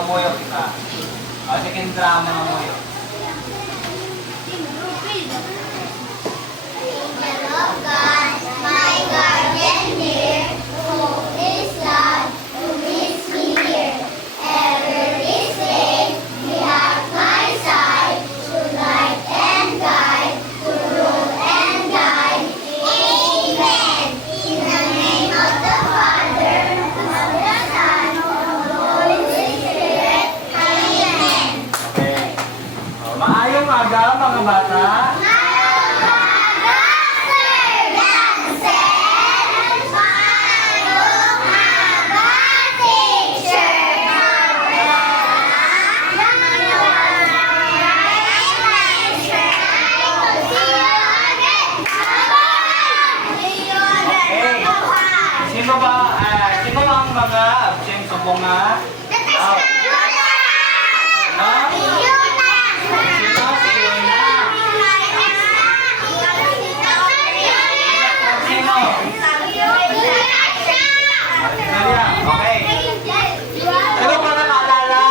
Ikaw muyok isa. Second drama na muyok. Hello God, my guardian dear, who is love, who is here. Ever this day, be at my side, to light and guide, to rule and guide. Amen. In the name of the Father, of the Son, of the Holy Spirit. Amen. Okay. Maayong aga mga bata. Sino ang mga absent sa bunga? Sino? Sino? Si Yuna. Sino? Maria. Okay. Sino pa nakaalala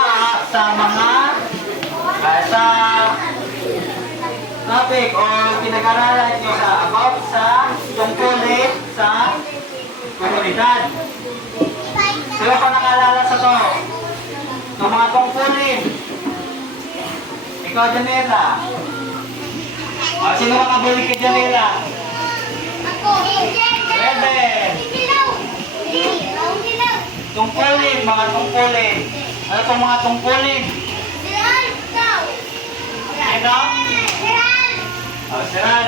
sa mga sa topic o pinag-aralan nyo sa about sa tungkulin sa komunidad? Sino pa nakaalala sa to? Itong mga tungkulin. Ikaw, Janela. Sino makabalik kay Janela? Rebel. Tungkulin, mga tungkulin. Ano itong mga tungkulin? Sino? Siral.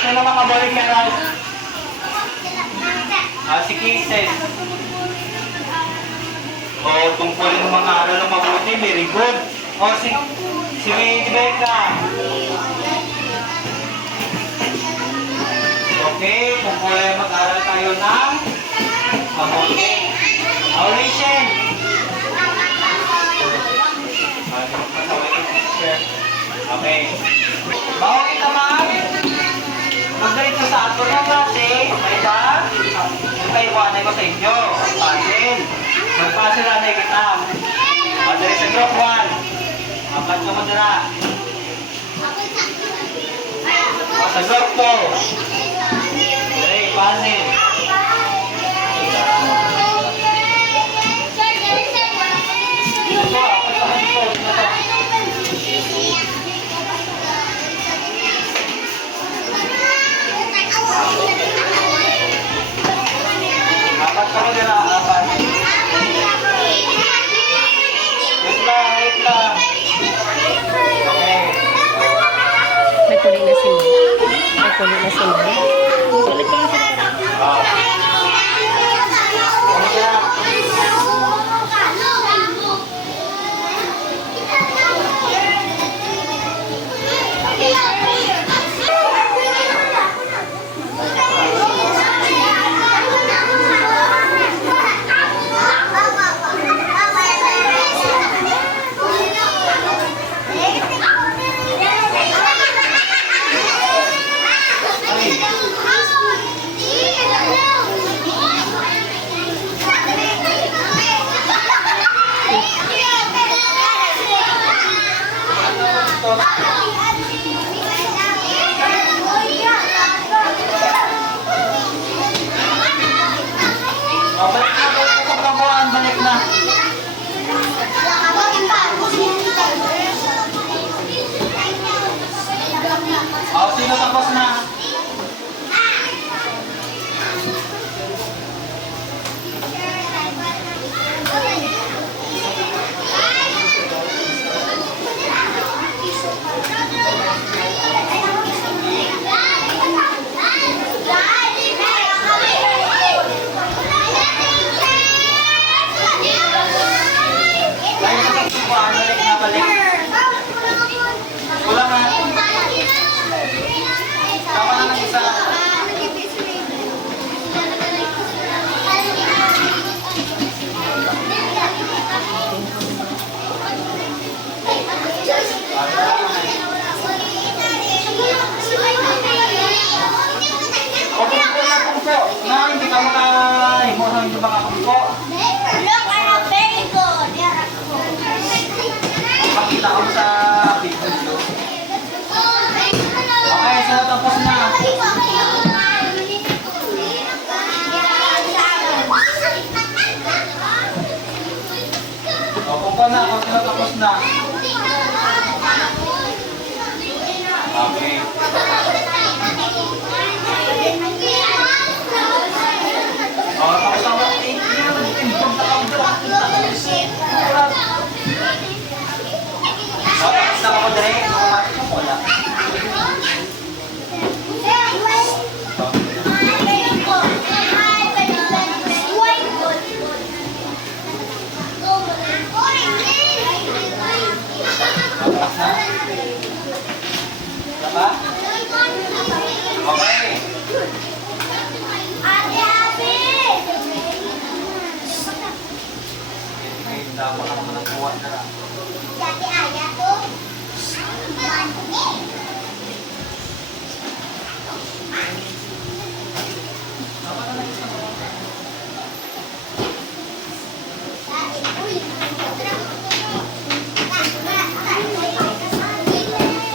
Sino makabalik kay Ralph? Si Kisses. Tungkulin ng mga aral ng mabuti, very good. Si Becca. Okay, tungkulin mag-aral tayo ng mabuti. Rachel. Okay. Bago kita ma'am, magdalito sa ato na klase, may ba? Paiwanay ko sa inyo. Pasil. Magpasil na kita. Madali sa group 1. Apat ka mo dira. Sa group 2. Dali, pasil. Apat ka mo dira. Apat. Wait lang. Okay. May kulit na si Mo. May kulit na si Mo. Kulit ka na si Mo. Balik na. Sino tapos na? Balik. Wala na. Tama na ng isa. Okay, kung po. Na, hindi ka makahimuha, hindi makakumpo. na. Okay. Oh, tapos ang thank you. Oh, tapos na ako direct. Wala. Tapos na. Diba? Okay. May dapat ako ng kuha na lang.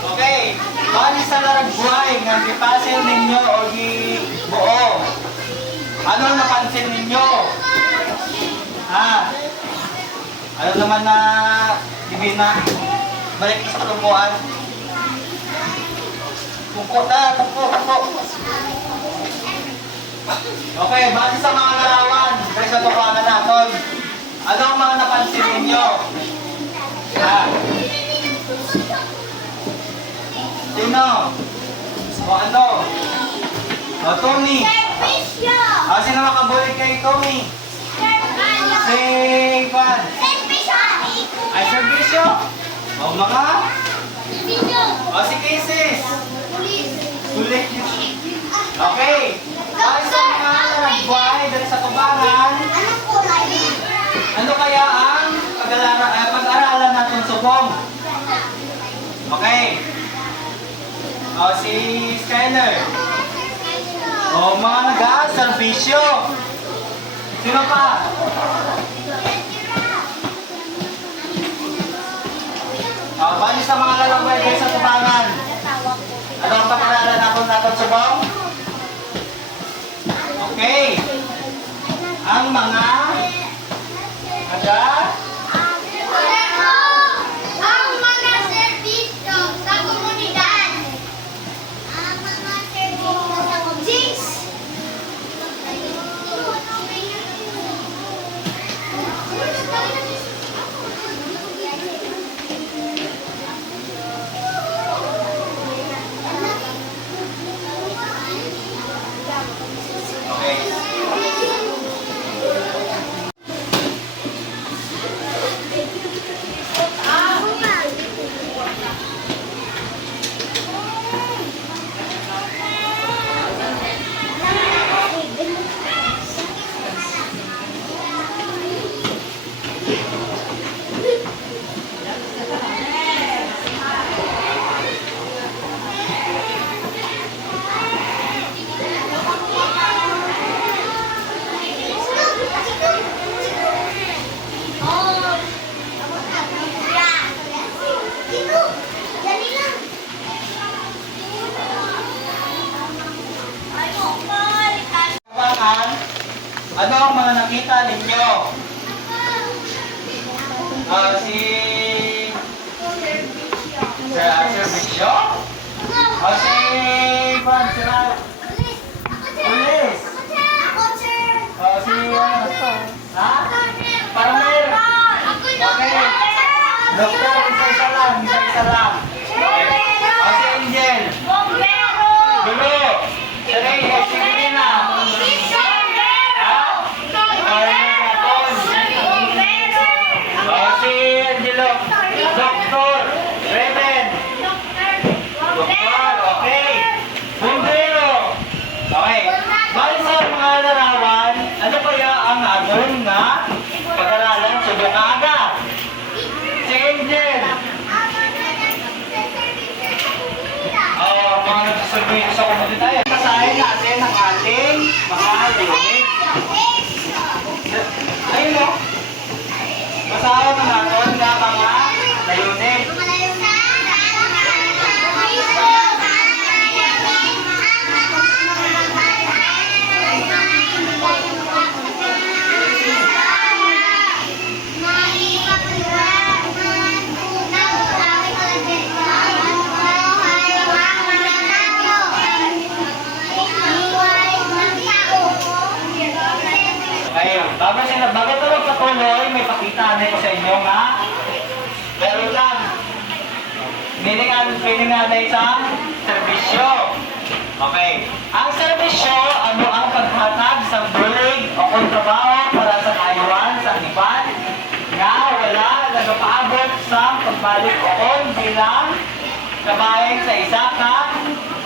Okay. Bali sa laragbuhay nga gipasil ninyo o gibuo. Ano ang napansin ninyo? Ha? Ano naman na Divina? Balik sa tungkuan. Tungko na, tungko. Okay, bali sa mga larawan, kaya sa tukangan natin. Ano ang mga napansin ninyo? Ha? Sino? O ano? O Tommy. Sino makabulig kay Tommy? Si Juan. Ay, servisyo. O mga? O si Kisses. Sulit. Okay. Ay, sa mga nagbuhay dali sa tubangan, ano kaya ang pag-aralan natin subong? Okay. O si Skyler. O mga nag-servisyo. Sino pa? Bali sa mga lalabay kayo sa tubangan. Ano ang pag-aralan natin subong? Okay. Ang mga serbisyo sa komunidad. Ang mga serbisyo sa komunidad. Ano ang mga nakita ninyo? Si servisyo? O si Pulis? O si ha? Farmer? Okay. Doktor, isa-isa lang. O si Angel? Gulo? Si Reyes? Si Divina? Si Angelo, Doktor, Reven, Doktor, okay. Bumbero, okay. Bali sa mga larawan, ano kaya ang agon nga pag-aralan sa Bukaga? Si Angel. Mga nagsasabihin sa komunidad. Basahin natin ang ating mga unit. Ayun o. Basahin na natin na mga layunin. Piling natin isang serbisyo. Okay. Ang serbisyo, ano ang paghatag sa bulig o kontrabaho para sa kayuhan sa iban nga wala nagapaabot sa pagbalik o bilang kabahin sa isa ka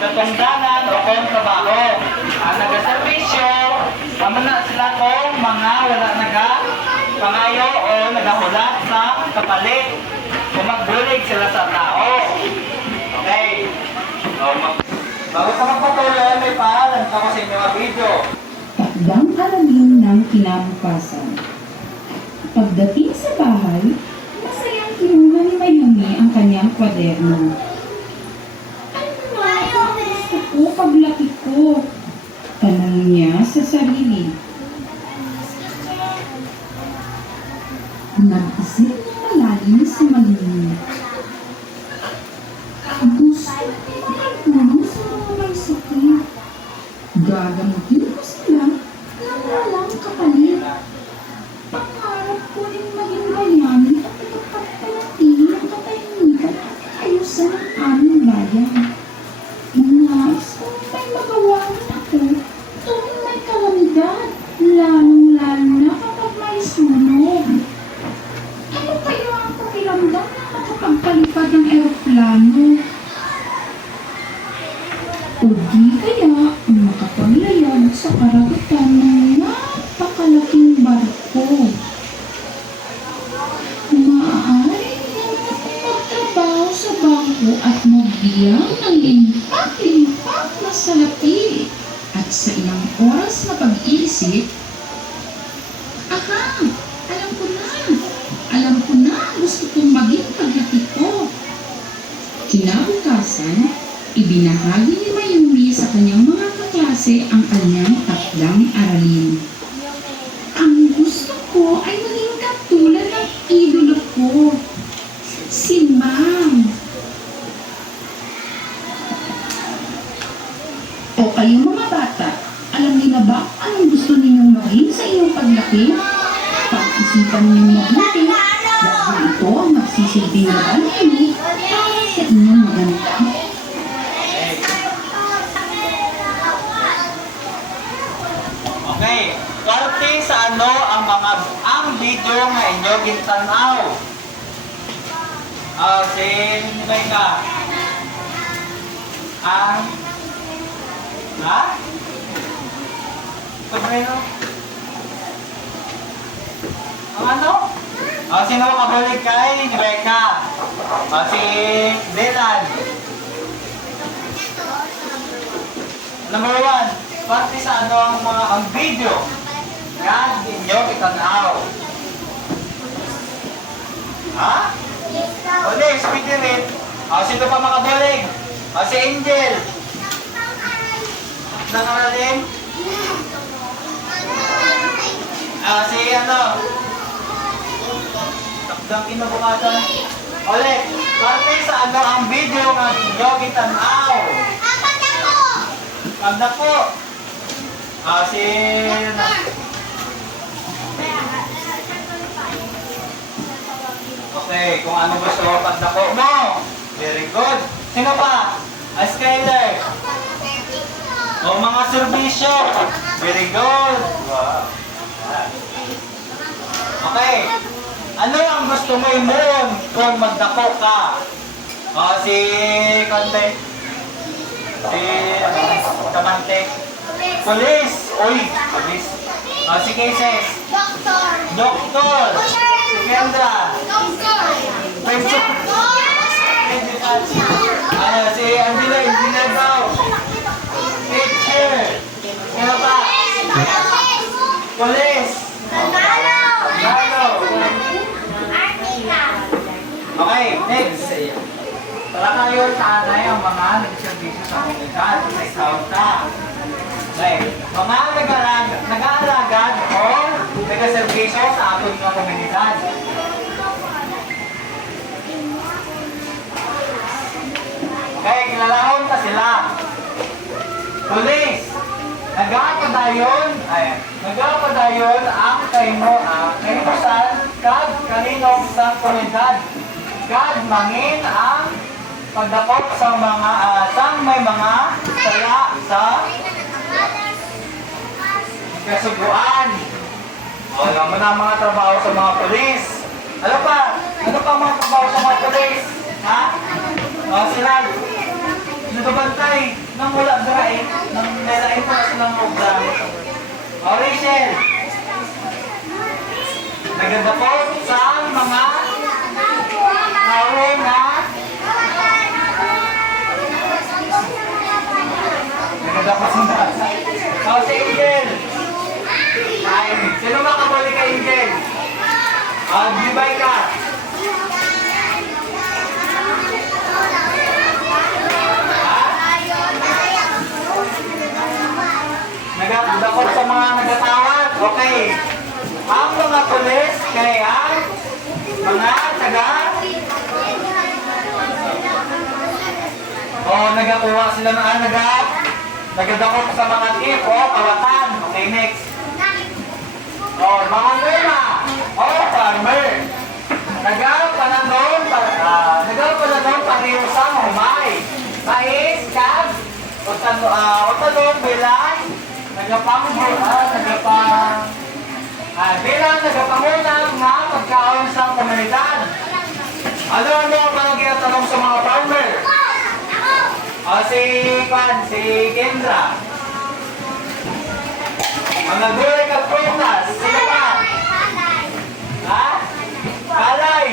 katungdanan o kontrabaho. Ang nagaserbisyo, na sila kung mga wala pangayo o nagahulat sa kapalit kung magbulig sila sa tao. Okay. Bago sa magpatuloy, may paalam ko sa inyo ang video. Takdang aralin ng kinabukasan. Pagdating sa bahay, masayang kinuha ni Mayumi ang kanyang kwaderno. Ano na ang gusto ko paglaki ko? Tanong niya sa sarili. Nag-isip ng malalim si Mayumi. Gusto ko makatulong sa mga may sakit. Gagamutin ko sila ng walang kapalit. Pangarap ko rin maging bayani at ipagpapanatili ang katahimikan at ayusan ng aming bayan. Nais kong may magawa rin ako tuwing may kalamidad, lalong-lalo na kapag may sunog. Ano kaya ang pakiramdam na makapagpalipad ng eroplano? O di kaya makapaglayag sa karagatan ng napakalaking barko. Maaari din magtrabaho sa bangko at magbiyang ng limpak-limpak na salapi. At sa ilang oras na pag-iisip, aha! Alam ko na gusto kong maging paglaki ko. Kinabukasan, ibinahagi ni Mayumi sa kanyang mga kaklase ang kanyang takdang aralin. Ang gusto ko ay maging katulad ng idolo ko, si Ma'am. O kayo mga bata, alam niyo na ba anong gusto ninyong maging sa inyong paglaki? Pag-isipan niyo mabuti dahil ito ang magsisilbing laban niyo para sa inyong maganda. Okay. Parte sa ano ang video nga inyo gintanaw. Sinibay ka. Pebrero. Ang ano? Sino makabulig kay Rebecca? Si Dylan. Number 1, parte sa ano ang video. Yan, inyo itanaw. Ha? Uli, spirit. Sino pa makabulig? Si Angel. Nangaralin? Si ano? Takdang kinabukasan. Ulit, parte sa ano ang video nga inyo itanaw. Kanda po. Okay, kung ano gusto mo pagdako mo. Very good. Sino pa? Skyler. O mga serbisyo. Very good. Wow. Okay. Ano ang gusto mo imun kung magdako ka? Si Kante. Kamante. Police. Uy, police. Si Cases. Doktor. Si Kendra. Si Angela. Engineer daw. Teacher. Sino pa? Police. Okay, next. Talaga yun tanay ang mga nagservisyo sa komunidad sa Isaota. Okay, mga nag-aalagad o nag-servisyo sa ating mga komunidad. Okay, kilalahon pa sila. Police, nagapadayon ang kainusan kag kaninong sa komunidad. Kag mangin ang pagdakop sa mga sang may mga sala sa kasubuan. O, alam mo na ang mga trabaho sa mga polis. Ano pa? Ano pa ang mga trabaho sa mga polis? Ha? O, sila, nagbabantay ng wala darain, ng nalain pa silang obra. O, Rachel, nagdadakop sa mga tao na nagdadakop sa mga. O, si Angel. Ay, sino makabali ka, Angel? Gibay ka. Nagdakop sa mga nagatawag. Okay. Ang mga pulis kaya mga taga nagakuha sila ng nagadakop sa mga tip o kawatan. Okay, next. Mga lema o farmer. Nagaw pa na doon pareho sa humay. Mais, kag, o talong, bilang, bilang nagapangulang na pagkaon sa komunidad. Ano ang mga ginatanong sa mga farmer? Si Kendra. Mga gulay kag prutas. Sino pa? Ha? Kalay.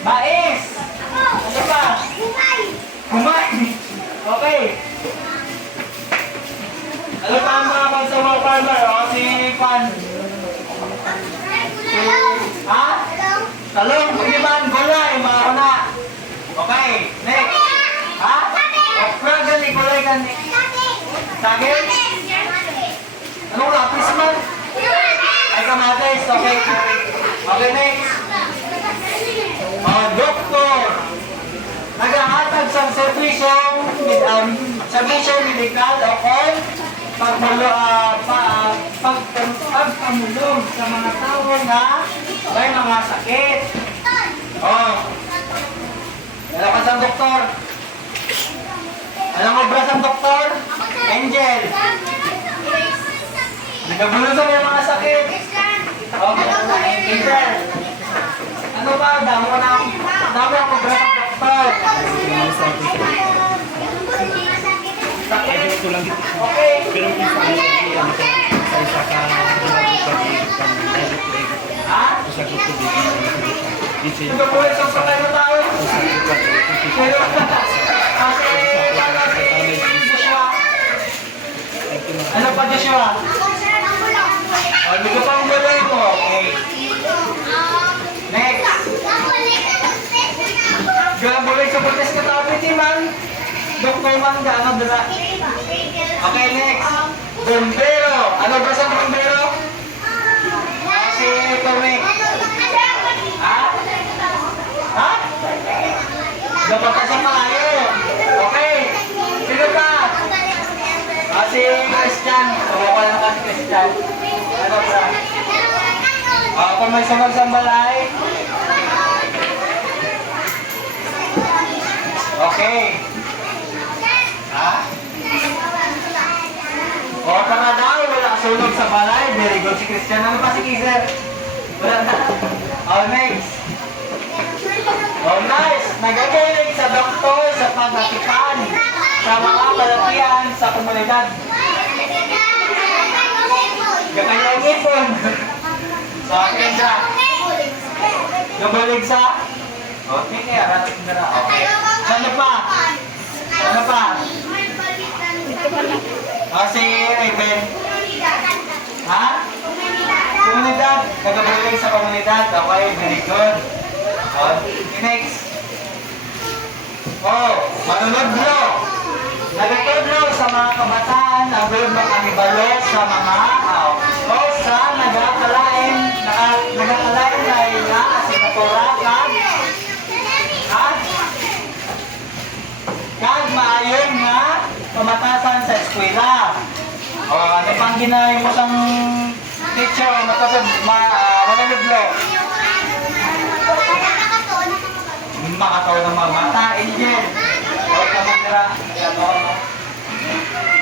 Mais. Ano pa? Humay. Okay. Ano pa ang mga sa mga farmer? Si Kwan. Ha? Talong. Pwede ba ang gulay? Mga una. Okay. Next. Ha? Okra gani, gulay gani. Saging? Anong lapis man? Ay, kamatis. Okay. Okay, next. Doktor. Nag-ahatag sa serbisyong medikal o pagpamulong sa mga tao na may mga sakit. Nalakas ang doktor. Anong obras ang doktor? Angel. Nagabulong sa mga sakit. Okay. Angel. Ano ba? Damo ang obras ang doktor. Sakit. Okay. Ha? Nagabulong sa patay na tao. Ano pa, Joshua? Hindi ka pa ang gulay mo. Okay. Next. Gulay sa protest ka tabi, man. Doktor man, gaano dala. Okay, next. Bombero. Ano ba sa bombero? Si Tommy. Ha? Ha? Dapat ka sa tayo. Okay. Sino ka? Si Christian. Tawakan lang ka si Christian. Ano ba? Kung may sunod sa balay. Okay. Ha? Para daw, wala sunog sa balay. Very good si Christian. Ano pa si Kizer? Wala na. Next. Nice. Nagagaling sa doktor sa pagatikan sa mga kalatian sa komunidad. Gakanyang ipon. So, Kendra. Gabalig sa? Okay, rating na na. Okay. Ano pa? Ano pa? Si Raven. Ha? Komunidad. Nagabalig sa komunidad. Okay, very good. Next. Manunodlo. Nagatudlo sa mga kabataan ang gawin makahibalo sa mga sa nagakalain na ila asignatura kag maayon nga pamatasan sa eskwela. Ano pang ginahin mo sang teacher o manunodlo? Makataw ng mga bata, Angel.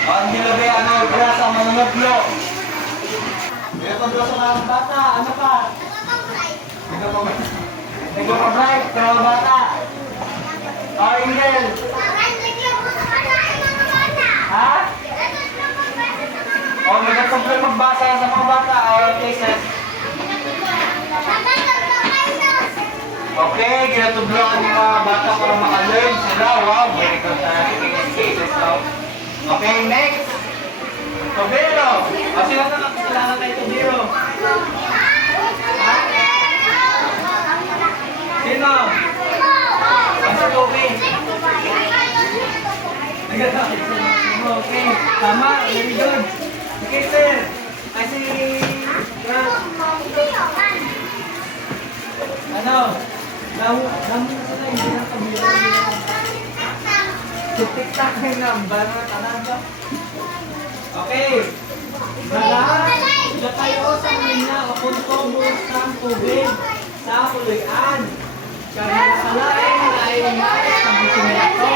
Ang nilabi, ano, grasa, manunodlo. Kaya pag sa mga bata, ano pa? Nagpapabay, pero bata. Oh, Angel. Ha? Oh, nagpapabay magbasa sa mga bata. Oh, places. Okay, ginatubloan yung mga bata para maka-learn sila. Wow, very good na cases, no? Okay, next. Tobero. O, sino na nakakilala kay Tobero? Ha? Sino? Ang si Toby. Okay, tama, very good. Okay, sir. Kasi, ano? Namu na sila, hindi na kabila. Tik-tak na yung number. Tanan ba? Okay. Lahat, ila tayo sa kanina o kung tubos ng tubig sa kuluyan. Kaya nakalain na ay umayos ng buti nila to.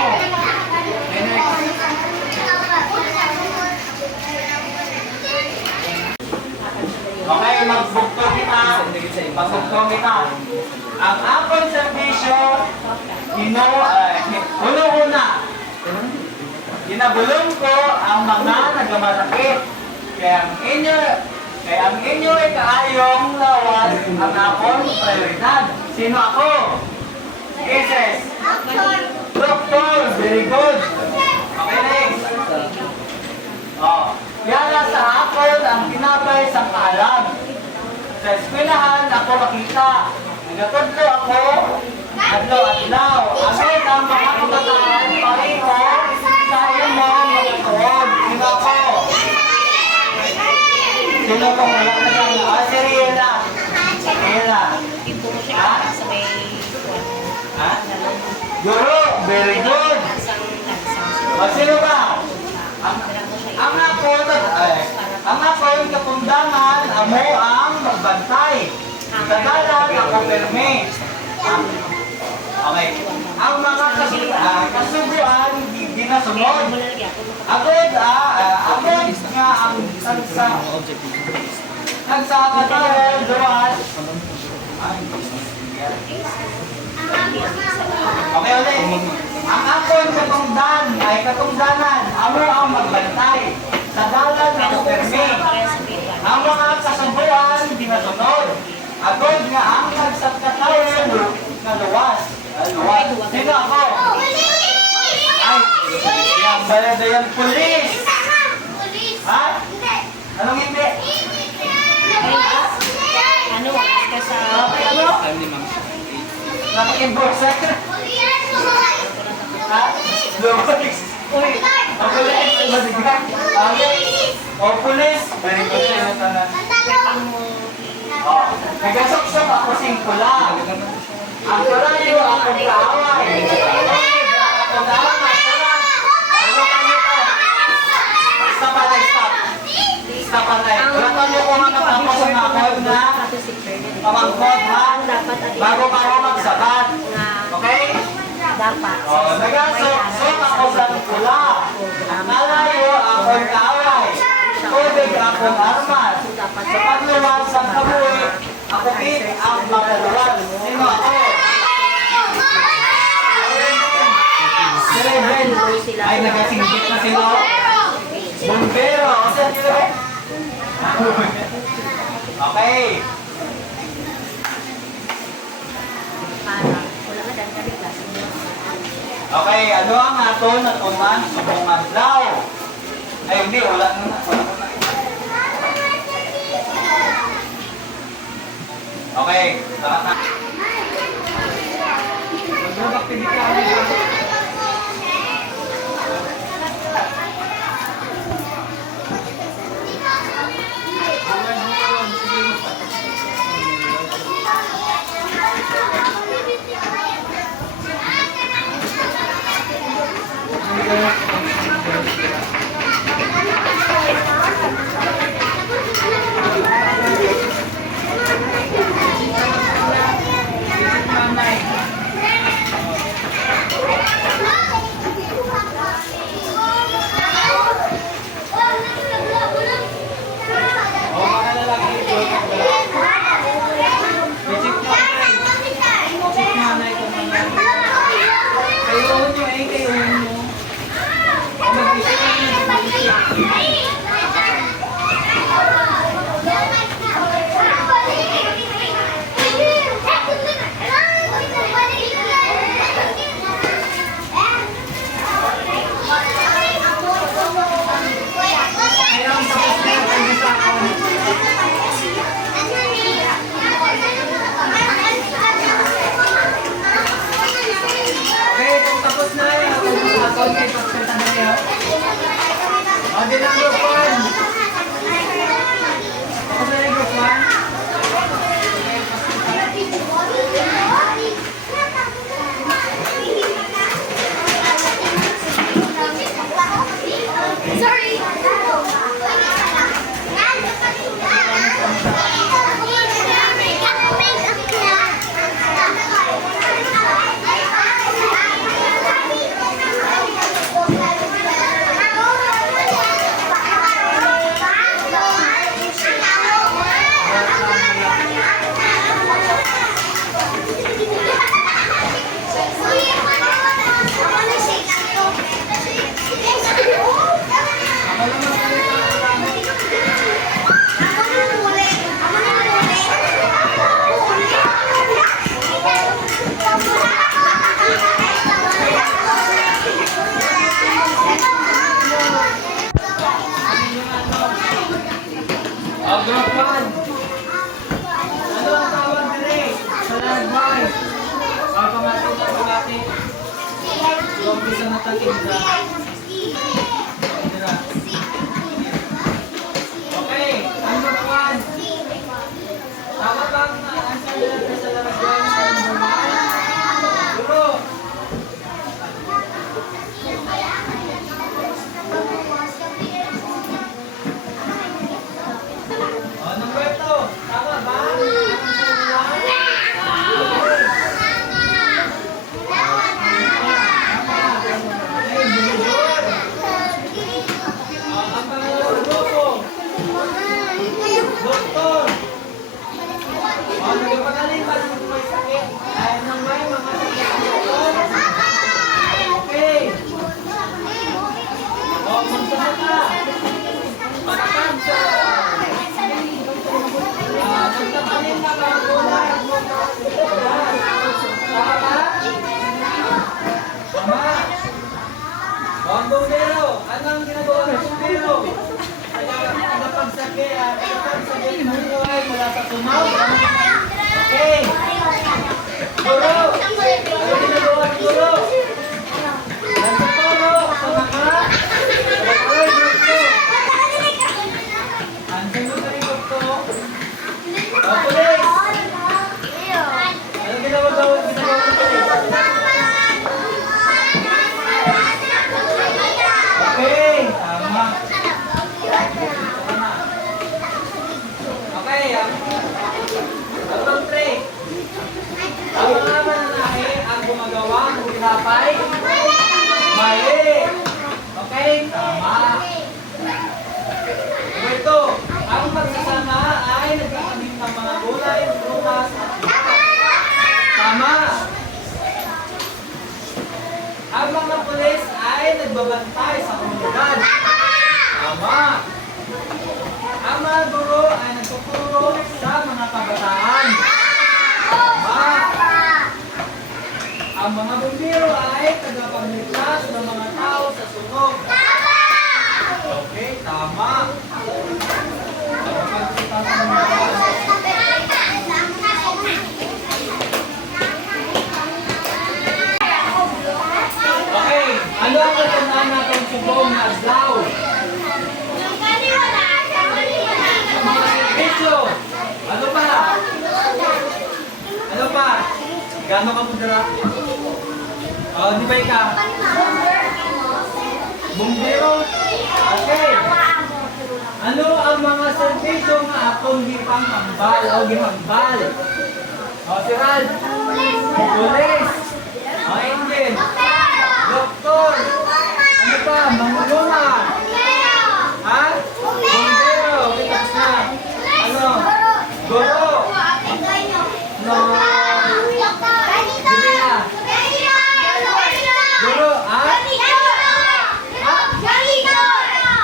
Okay, magbugtong kita. Magbugtong kita. Ang akong servisyo, una-una, ginagulong ko ang mga nagamalakit. Kaya ang inyo ay kaayong lawas ang akong prioridad. Sino ako? Jesus. Doctor. Very good. Okay, next. Oh. Yala sa akon ang tinapay sa kaalam. Sa eskwelahan ako makita. Nagatudlo ako, adlaw-adlaw. Amit ang mga kabataan pareho sa iyong mga magatuon. Sino ako? Sino ko wala na lang? Si Riela. Riela. Ha? Ha? Guru, very good. O, sino ba? Ang akong kapundangan, amo ang magbantay. Kadalan ako perme. Okay. Ang mga kasubuan, di na sunod. Agad nga ang nagsakataran, luwas. Okay, ulit. Ang akong katungdanan, amo ang magbantay. Sa dalan ako perme. Ang mga kasubuan, di na sunod. Agad nga ang nagsakataran, na luwas. Sino ako? Ay, yung balado yung pulis. Ha? Anong hindi? Ano? Kasi Ano? Nakakimborsa? Ha? Lumalis. Uy, ang pulis. Masigang. Okay. O, pulis. Very good siya na tanan. Nagasok-sok ako singkula. Ang kalayo akong kaaway. Akong kaaway. Ano kanya ko? Stop patay, stop. Stop patay. Wala niyo ko nga matapos ang akong na pamangkot ha? Bago pa ako magsabat. Okay? dapat. Nagasok ako sa pula. Ang kalayo akong kaaway. Tubig akong armas. Sa pagluwas ang kabuhi, ako ang magaluwas. Sino ako? Ay, nagasinggit na sila. Bombero. Saan sila? Okay. Okay, ano ang aton na tuman sa buong adlaw? Ay, hindi. Wala na. Okay. Mag-activity ka. Okay, pagsalita na kayo. O, din ang group 1. Ako sa group 1. Sorry. O, group 1. Ano ang tawag dire? Sa advice. O, pamati na pamati. Umpisa na takin sa. Okay, ang group 1. Tama ba ang answer natin sa advice sa number 1? Guro. O, number 2. Tama ba? Okay, buludod. O, ang pangalawang grupo. Doktor. O, nagpagaling pa ng may sakit. Ay, nang may mga sakit ng doktor. Okay. O, magsahat na. Pagkakam sa magtatanim na mga gulay at mga sibuyas. Tama ba? Tama. O, ang bumbero. Ano ang ginagawa ng bumbero? Tagapagsakit ng buhay mula sa tunaw. Okay. Guro. Ano ginagawa ng guro? Nagtuturo sa mga pag-aaral grupo. Ang sunod na rin grupo. O, pulis. Ano ginagawa ng pulis? Okay. Tama. Okay, ang 3. Ang mga mananahi ang gumagawa ng tinapay. Mali. Okay, tama. Ito, ang magsasama ay nagkakamin ng mga gulay, prutas, at iba. Tama. Ang mga pulis ay nagbabantay sa komunidad. Tama. Ang mga guro ay nagtuturo sa mga kabataan. Tama. Ang mga bumbiro ay tagapagligtas ng mga tao sa sunog. Okay, tama. Tagapagligtas ng mga tao. Okay, ano ang katandaan natin subong na adlaw? Mga servisyo. Ano pa? Ano pa? Gano'n ka mudra? Di ba ka? Bumbero? Okay. Ano ang mga servisyo nga akong gipang-hambal o gihambal? Si Ralph? Pulis? Engine? Doktor? Ano pa? Mangulunga? Ha? Bumbero? Kitas na. Ano? Guro? No. Guro? Ha?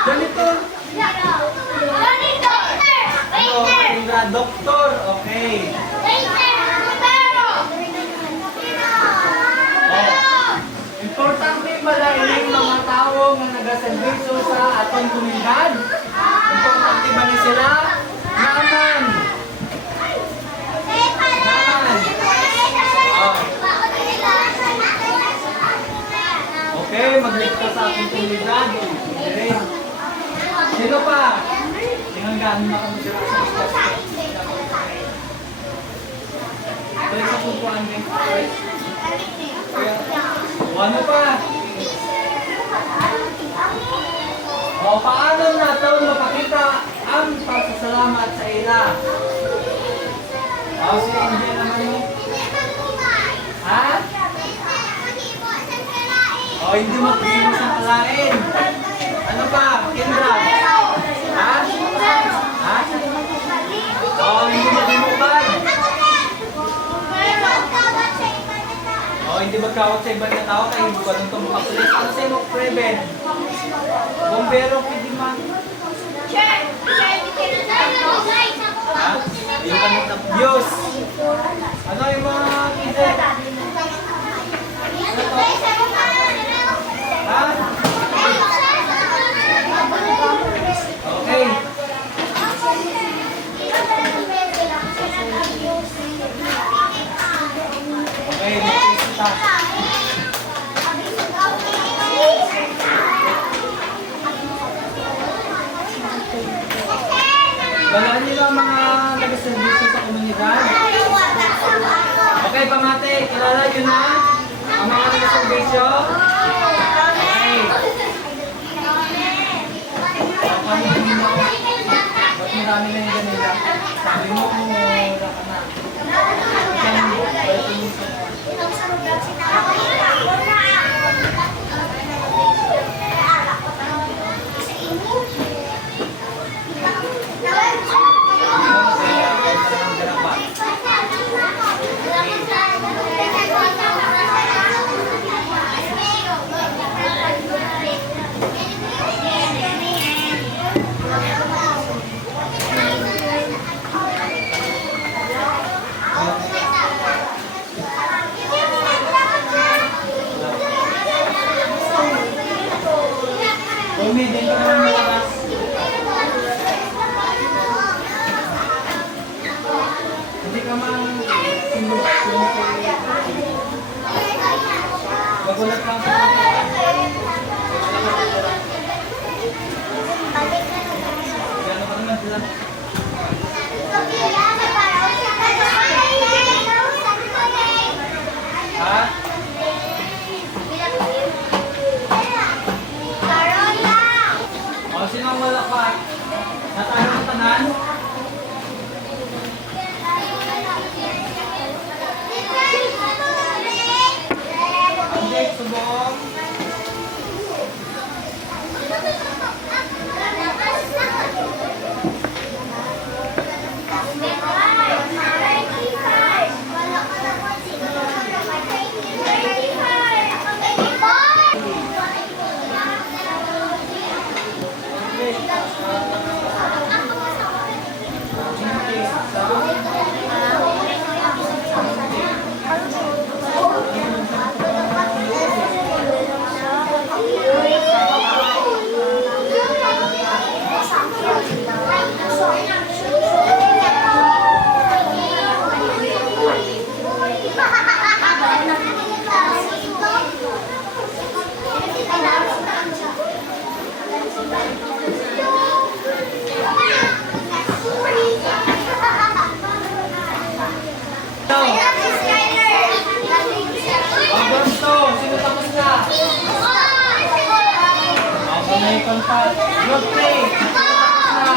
Janitor? Ano? Doktor? Okay. Importante pala ining mga tao nga nagaservisyo sa atong komunidad. Importante ba ni sila? Naman. Okay, magligtas komunidad. Hindi. Sino pa? Tinganggaan na kami sa sa pupuan din. Ano pa? O, paano natin mapakita ang pasasalamat sa ila? O, si Angel naman mo. Ha? O, hindi mo pinasangalain. Ano pa? Kendra? Ha? Ha? O, hindi mo binukay. O, hindi magkawat sa ibang na tao kaya hindi ko nung tumakapulis. Ano sa'yo mo, Preben? Bombero, pwede man. Ha? Yung kanot na Diyos. Ano yung mga kids? Ha? Okay. Okay, magkisita. Balaan nyo ang mga nag-servisyo sa komunidad. Okay, pamate, kilala nyo na ang mga nag-servisyo. Okay. Ba't marami na yung ganila? Sabi mo kung wala ka na. Umi, din ka naman malakas. Hindi ka man sinusok. Magulat lang sa gano'n ka naman sila. Ha? O, sino ang wala pa? Natalo ang tanan? Hindi, subong. Augusto, sino tapos na? Ako na yung kontak. Good play. Sino tapos na?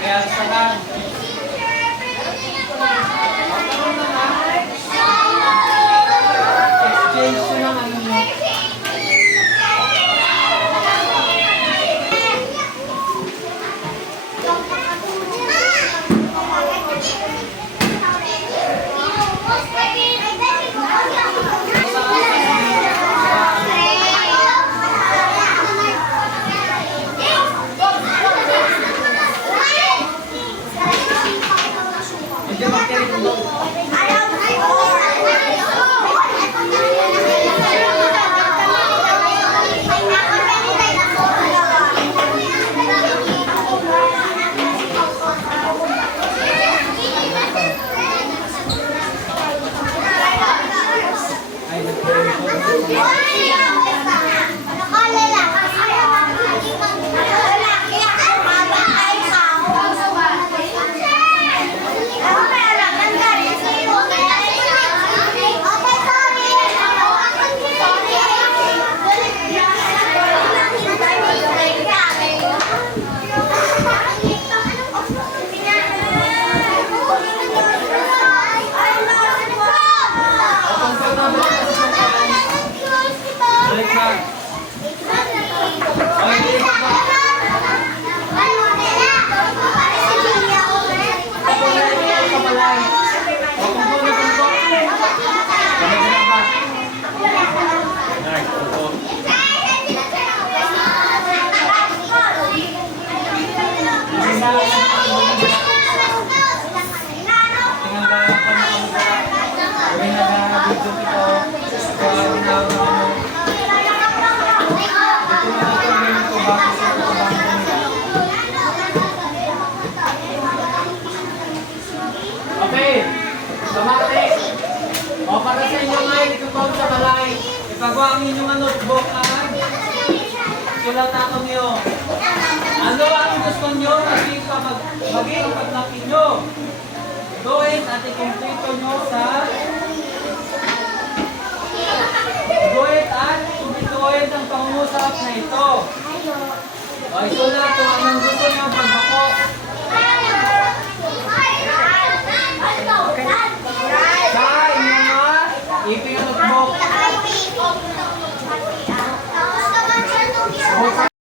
Kaya saran. Magkaroon na nga. Exchange ko ng ano mo. Kamate. O, para sa inyo ngayon, itutuwa sa balay. Ipagawa ang inyong notebook, ha? Sulat ako niyo. Ano ang gusto niyo maging paglaki niyo? Gawin at ikumpleto niyo sa gawin at kumituin ang pangungusap na ito. O, isulat kung anong gusto niyo pagbako. Sa inyong mga ipinag notebook.